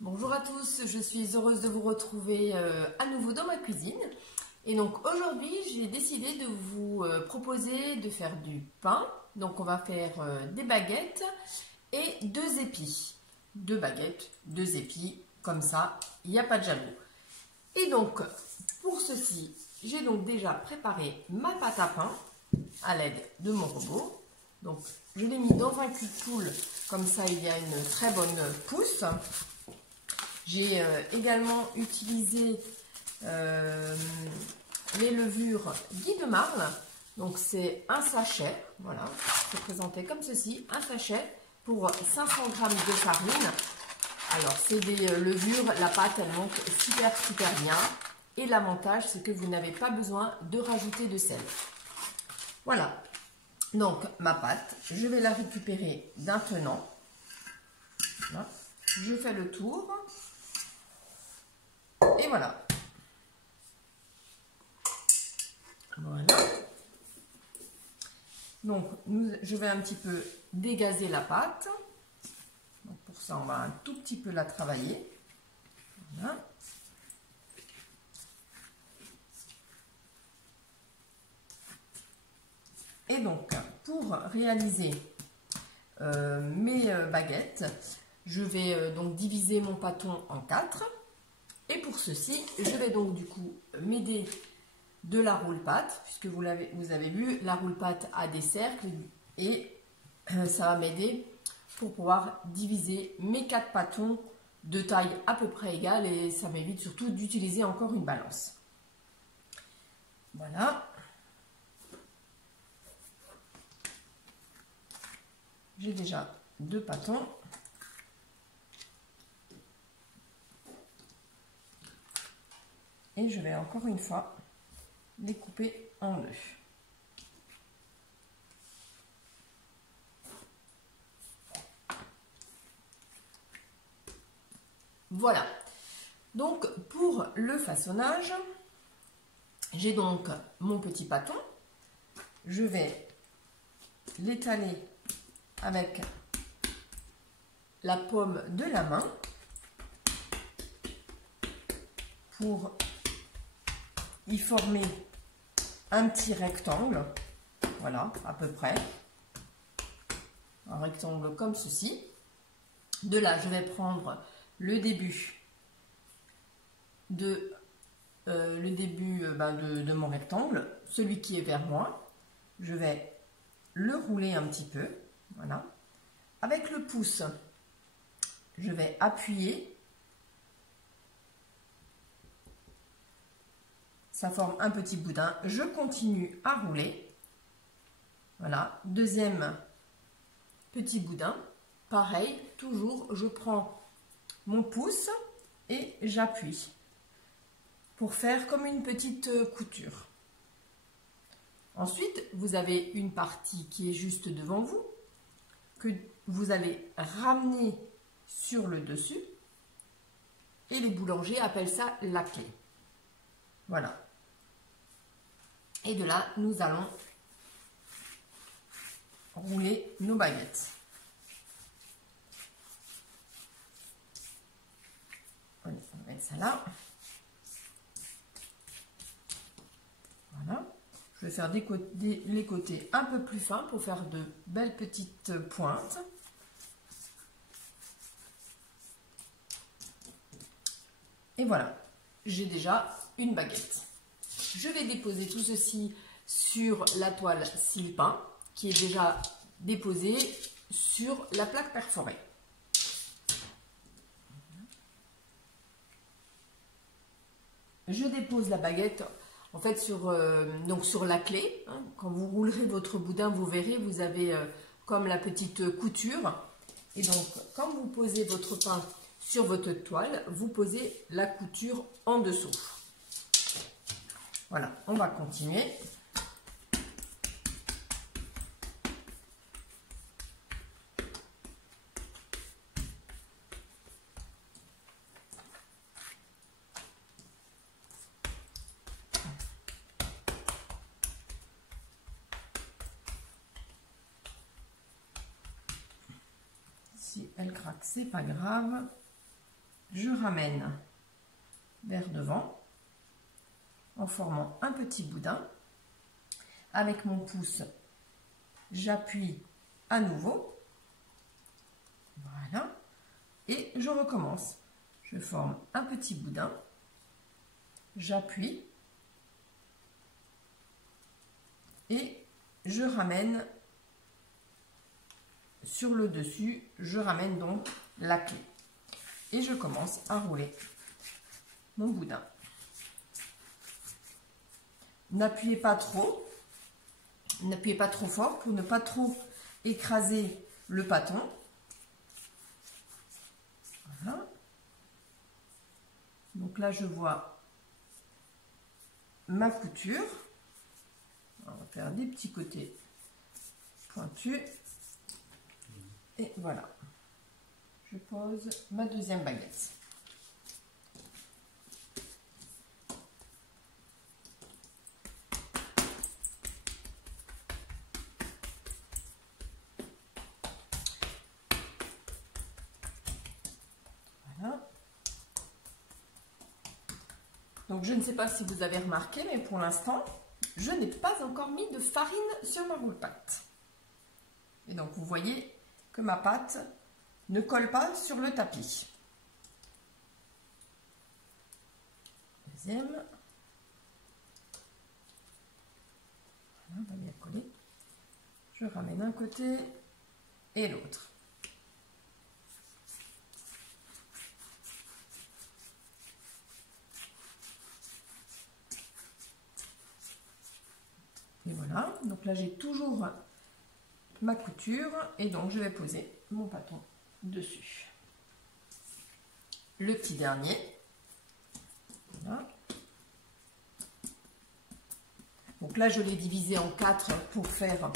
Bonjour à tous, je suis heureuse de vous retrouver à nouveau dans ma cuisine. Et donc aujourd'hui, j'ai décidé de vous proposer de faire du pain. Donc on va faire des baguettes et 2 épis. 2 baguettes, 2 épis, comme ça, il n'y a pas de jaloux. Et donc, pour ceci, j'ai donc déjà préparé ma pâte à pain à l'aide de mon robot. Donc je l'ai mis dans un cul-de-poule, comme ça il y a une très bonne pousse. J'ai également utilisé les levures Guy de Marle. Donc c'est un sachet, voilà, c'est présenté comme ceci, un sachet pour 500 g de farine. Alors c'est des levures, la pâte elle monte super bien. Et l'avantage c'est que vous n'avez pas besoin de rajouter de sel. Voilà, donc ma pâte, je vais la récupérer d'un tenant. Voilà. Je fais le tour. Et voilà. Voilà. Donc, je vais un petit peu dégazer la pâte. Donc, pour ça, on va un tout petit peu la travailler. Voilà. Et donc, pour réaliser mes baguettes, je vais donc diviser mon pâton en 4. Et pour ceci, je vais donc du coup m'aider de la roule-pâte, puisque vous avez vu, la roule-pâte a des cercles et ça va m'aider pour pouvoir diviser mes 4 pâtons de taille à peu près égale et ça m'évite surtout d'utiliser encore une balance. Voilà. J'ai déjà 2 pâtons. Et je vais encore une fois les couper en 2. Voilà. Donc pour le façonnage, j'ai donc mon petit pâton. Je vais l'étaler avec la paume de la main pour y former un petit rectangle, voilà, à peu près, un rectangle comme ceci. De là, je vais prendre le début de mon rectangle, celui qui est vers moi. Je vais le rouler un petit peu, voilà. Avec le pouce, je vais appuyer. Ça forme un petit boudin. Je continue à rouler. Voilà, deuxième petit boudin. Pareil, toujours, je prends mon pouce et j'appuie pour faire comme une petite couture. Ensuite, vous avez une partie qui est juste devant vous, que vous allez ramener sur le dessus. Et les boulangers appellent ça la clé. Voilà. Et de là, nous allons rouler nos baguettes. On va mettre ça là. Voilà. Je vais faire les côtés un peu plus fins pour faire de belles petites pointes. Et voilà, j'ai déjà une baguette. Je vais déposer tout ceci sur la toile sile-pain qui est déjà déposée sur la plaque perforée. Je dépose la baguette en fait sur la clé. Hein. Quand vous roulerez votre boudin, vous verrez, vous avez comme la petite couture. Et donc, quand vous posez votre pain sur votre toile, vous posez la couture en dessous. Voilà, on va continuer. Si elle craque, c'est pas grave. je ramène vers devant en formant un petit boudin. Avec mon pouce, j'appuie à nouveau. Voilà. Et je recommence. Je forme un petit boudin. J'appuie. Et je ramène sur le dessus. Je ramène donc la clé. Et je commence à rouler mon boudin. N'appuyez pas trop. N'appuyez pas trop fort pour ne pas trop écraser le pâton. Voilà. Donc là, je vois ma couture. On va faire des petits côtés pointus. Et voilà. Je pose ma deuxième baguette. Donc je ne sais pas si vous avez remarqué, mais pour l'instant, je n'ai pas encore mis de farine sur ma roule-pâte. Et donc vous voyez que ma pâte ne colle pas sur le tapis. Deuxième. Voilà, on va bien coller. Je ramène un côté et l'autre. Et voilà, donc là j'ai toujours ma couture et donc je vais poser mon pâton dessus. Le petit dernier. Voilà. Donc là je l'ai divisé en 4 pour faire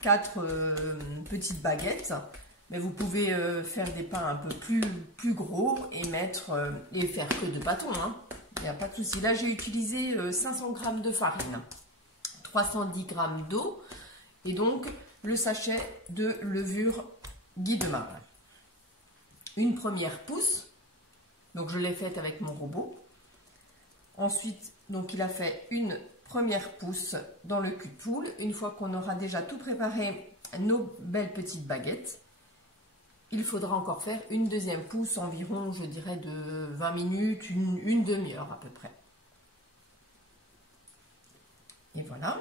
4 petites baguettes. Mais vous pouvez faire des pains un peu plus gros et et faire que 2 pâtons. Hein. Il n'y a pas de souci. Là j'ai utilisé 500 g de farine. 310 g d'eau et donc le sachet de levure Guy de Marle. Une première pousse, donc je l'ai faite avec mon robot. Ensuite, donc il a fait une première pousse dans le cul de poule. Une fois qu'on aura déjà tout préparé, nos belles petites baguettes, il faudra encore faire une deuxième pousse environ, je dirais, de 20 minutes, une demi-heure à peu près. Et voilà,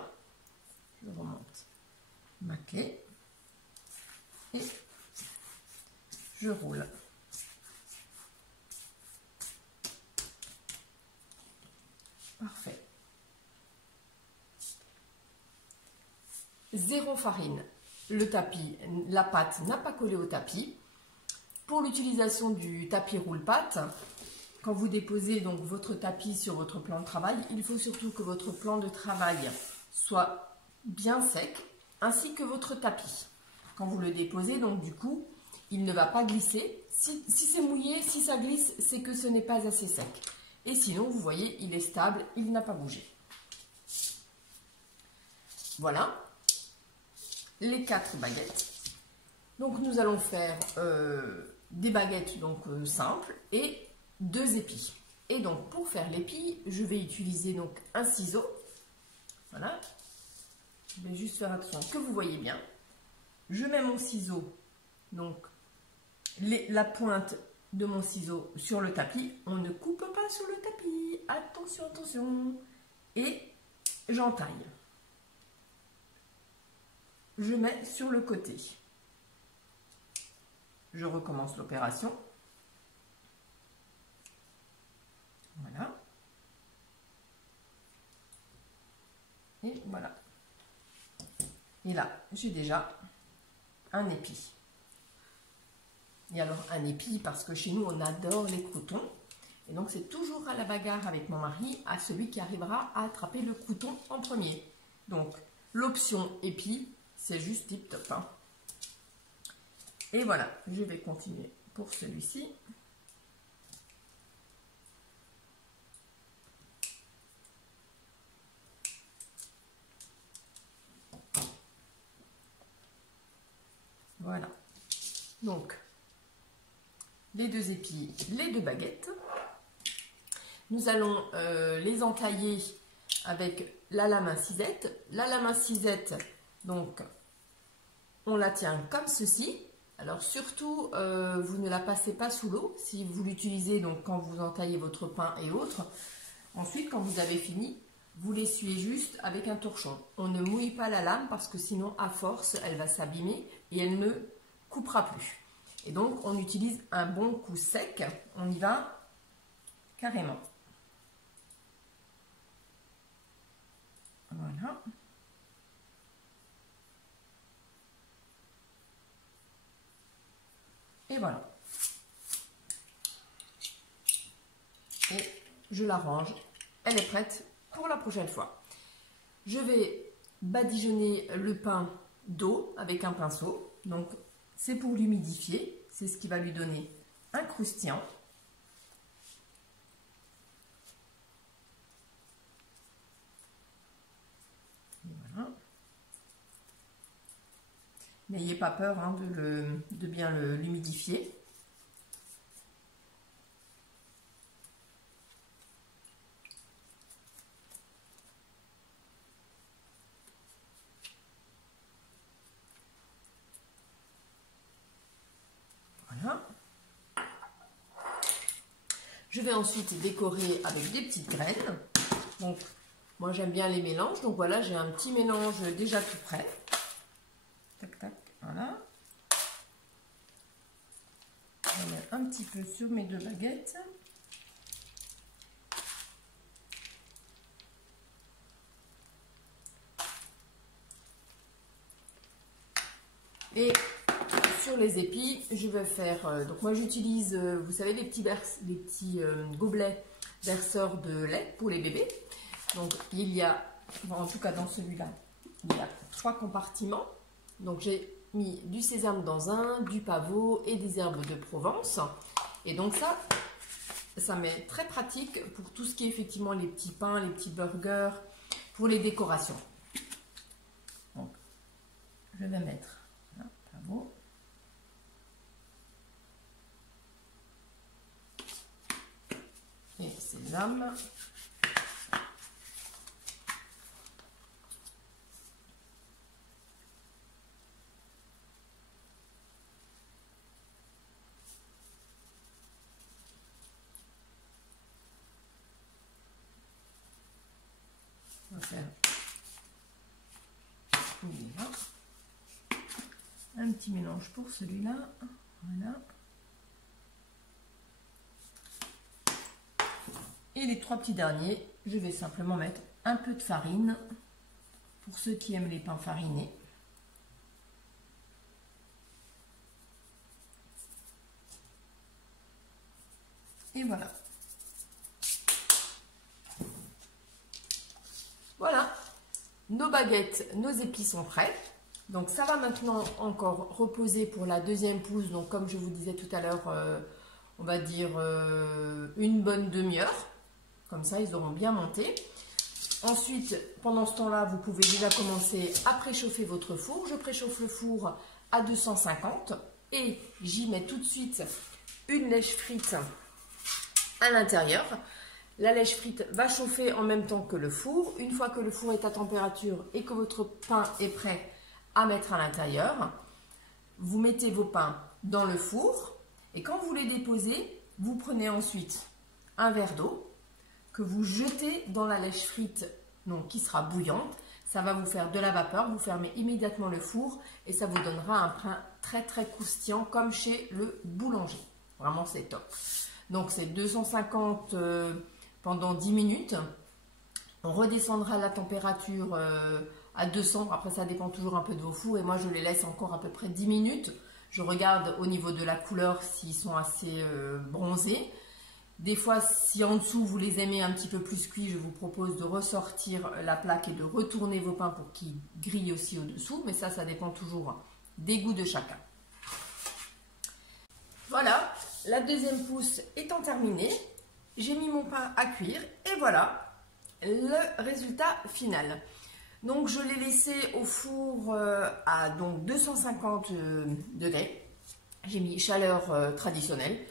je remonte ma clé et je roule. Parfait. Zéro farine. Le tapis, la pâte n'a pas collé au tapis. Pour l'utilisation du tapis roule-pâte, quand vous déposez donc votre tapis sur votre plan de travail, il faut surtout que votre plan de travail soit bien sec, ainsi que votre tapis. Quand vous le déposez, donc du coup, il ne va pas glisser. Si c'est mouillé, si ça glisse, c'est que ce n'est pas assez sec. Et sinon, vous voyez, il est stable, il n'a pas bougé. Voilà les 4 baguettes. Donc nous allons faire des baguettes donc simples et 2 épis. Et donc pour faire l'épi, je vais utiliser donc un ciseau. Voilà. Je vais juste faire attention que vous voyez bien. Je mets mon ciseau, donc la pointe de mon ciseau sur le tapis. On ne coupe pas sur le tapis. Attention, attention. Et j'entaille. Je mets sur le côté. Je recommence l'opération. Voilà. Et voilà. Et là, j'ai déjà un épi. Et alors un épi parce que chez nous, on adore les croûtons. Et donc, c'est toujours à la bagarre avec mon mari à celui qui arrivera à attraper le crouton en premier. Donc, l'option épi, c'est juste tip top. Hein. Et voilà, je vais continuer pour celui-ci. Voilà. Donc, les 2 épis, les 2 baguettes. Nous allons les entailler avec la lame incisette. La lame incisette, donc, on la tient comme ceci. Alors surtout, vous ne la passez pas sous l'eau si vous l'utilisez donc quand vous entaillez votre pain et autres. Ensuite, quand vous avez fini, vous l'essuyez juste avec un torchon. On ne mouille pas la lame parce que sinon, à force, elle va s'abîmer et elle ne coupera plus. Et donc, on utilise un bon coup sec. On y va carrément. Voilà. Et voilà. Et je la range. Elle est prête pour la prochaine fois. Je vais badigeonner le pain d'eau avec un pinceau. Donc, c'est pour l'humidifier. C'est ce qui va lui donner un croustillant. Voilà. N'ayez pas peur hein, de bien l'humidifier. Voilà. Je vais ensuite décorer avec des petites graines. Donc, moi j'aime bien les mélanges. Donc voilà, j'ai un petit mélange déjà tout prêt. Tac, tac, voilà. Je vais mettre un petit peu sur mes 2 baguettes. Et sur les épis, je vais faire, donc moi j'utilise, vous savez, les petits gobelets berceurs de lait pour les bébés. Donc il y a, en tout cas dans celui-là, il y a 3 compartiments. Donc j'ai mis du sésame dans un, du pavot et des herbes de Provence. Et donc ça m'est très pratique pour tout ce qui est effectivement les petits pains, les petits burgers, pour les décorations. Donc je vais mettre là, pavot. Et sésame. On va faire un petit mélange pour celui-là. Voilà. Et les 3 petits derniers, je vais simplement mettre un peu de farine pour ceux qui aiment les pains farinés. Et voilà. Voilà, nos baguettes, nos épis sont prêts. Donc ça va maintenant encore reposer pour la 2e pousse. Donc comme je vous disais tout à l'heure, on va dire une bonne demi-heure. Comme ça, ils auront bien monté. Ensuite, pendant ce temps-là, vous pouvez déjà commencer à préchauffer votre four. Je préchauffe le four à 250 et j'y mets tout de suite une lèche frite à l'intérieur. La lèche frite va chauffer en même temps que le four. Une fois que le four est à température et que votre pain est prêt à mettre à l'intérieur, vous mettez vos pains dans le four et quand vous les déposez, vous prenez ensuite un verre d'eau que vous jetez dans la lèche frite, donc qui sera bouillante. Ça va vous faire de la vapeur, vous fermez immédiatement le four et ça vous donnera un pain très très croustillant comme chez le boulanger. Vraiment c'est top. Donc c'est 250 pendant 10 minutes. On redescendra la température à 200. Après ça dépend toujours un peu de vos fours et moi je les laisse encore à peu près 10 minutes. Je regarde au niveau de la couleur s'ils sont assez bronzés. Des fois, si en dessous vous les aimez un petit peu plus cuits, je vous propose de ressortir la plaque et de retourner vos pains pour qu'ils grillent aussi au-dessous. Mais ça dépend toujours des goûts de chacun. Voilà, la 2e pousse étant terminée, j'ai mis mon pain à cuire et voilà le résultat final. Donc je l'ai laissé au four à donc 250 degrés. J'ai mis chaleur traditionnelle.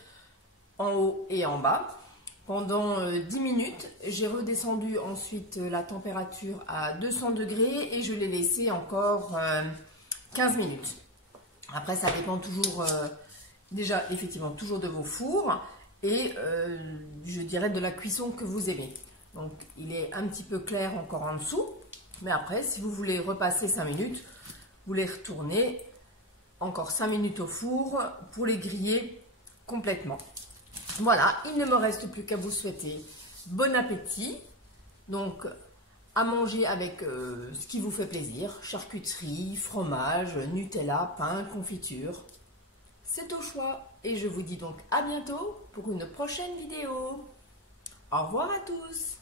en haut et en bas pendant 10 minutes. J'ai redescendu ensuite la température à 200 degrés et je l'ai laissé encore 15 minutes. Après, ça dépend toujours, déjà effectivement toujours de vos fours et je dirais de la cuisson que vous aimez. Donc il est un petit peu clair encore en dessous, mais après si vous voulez repasser 5 minutes, vous les retournez encore 5 minutes au four pour les griller complètement. Voilà, il ne me reste plus qu'à vous souhaiter bon appétit. Donc à manger avec ce qui vous fait plaisir, charcuterie, fromage, Nutella, pain, confiture. C'est au choix et je vous dis donc à bientôt pour une prochaine vidéo. Au revoir à tous.